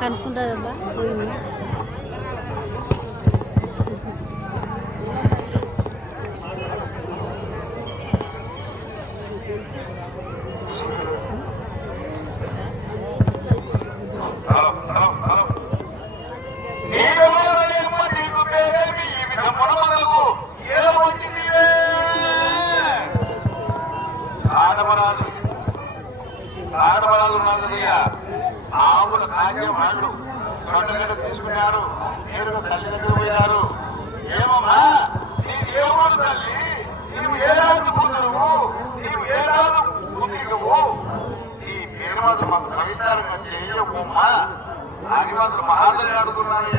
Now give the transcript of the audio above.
కనుక్కుంటుందా పోయింది. ఆడబడాలు ఉన్నారు కదయ్యా, ఆవుల కాజ్యం వాళ్ళు రొట్టెగడ్డ తీసుకున్నారు, నేరుగా తల్లి దగ్గర పోయారు. ఏమమ్మా నీకు ఏమోడు తల్లి, నీవు ఏ రాజు కూతురువు, నీవు ఏ రాజు కూతురికవు, ఈ పేరు మాత్రం మాకు సవిస్తారంగా తెలియమ్మా అని మాత్రం మహాదరి అడుగుతున్నాను.